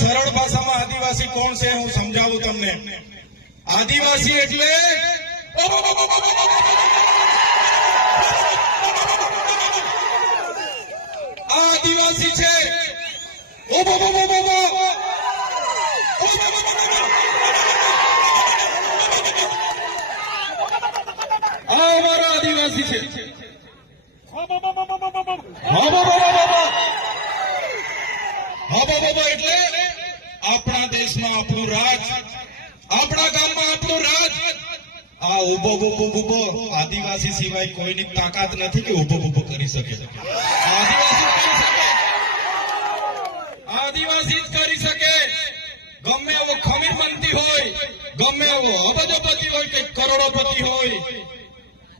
સરળ ભાષામાં આદિવાસી કોણ છે હું સમજાવું તમને. આદિવાસી એટલે આદિવાસી છે અમારા આદિવાસી છે. એટલે આપણા દેશમાં આપણું રાજ, આપણા ગામમાં આપણું રાજ. આ ઉભો આદિવાસી સિવાય કોઈની તાકાત નથી કે ઉભો કરી શકે. આદિવાસી જ કરી શકે. ગમે એવો ખમીર બનતી હોય, ગમે એવો અબજોપતિ હોય કે કરોડોપતિ હોય,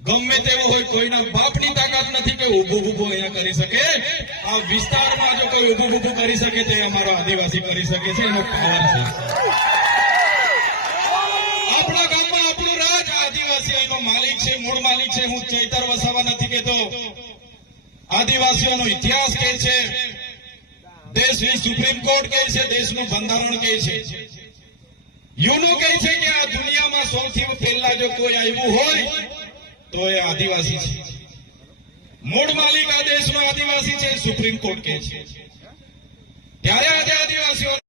ગમે તેવો હોય, કોઈના બાપની તાકાત નથી કે ઉભો અહીંયા કરી શકે. આ વિસ્તારમાં જો કોઈ ઉભું કરી શકે તે અમારો આદિવાસી કરી શકે છે. એનો પાવર છે. આપણા ગામમાં આપણું રાજ. આદિવાસી એનો માલિક છે, મૂળ માલિક છે. હું ચૈતર વસાવા નથી કહેતો. આદિવાસીઓનો ઇતિહાસ કહે છે, દેશની સુપ્રીમ કોર્ટ કહે છે, દેશનું બંધારણ કહે છે, યુનો કહે છે કે આ દુનિયામાં સૌથી પહેલા જો કોઈ આવ્યું હોય તો એ આદિવાસી છે. મૂળ માલિક આ દેશનો આદિવાસી છે, સુપ્રીમ કોર્ટ કહે છે. ત્યારે આજે આદિવાસીઓ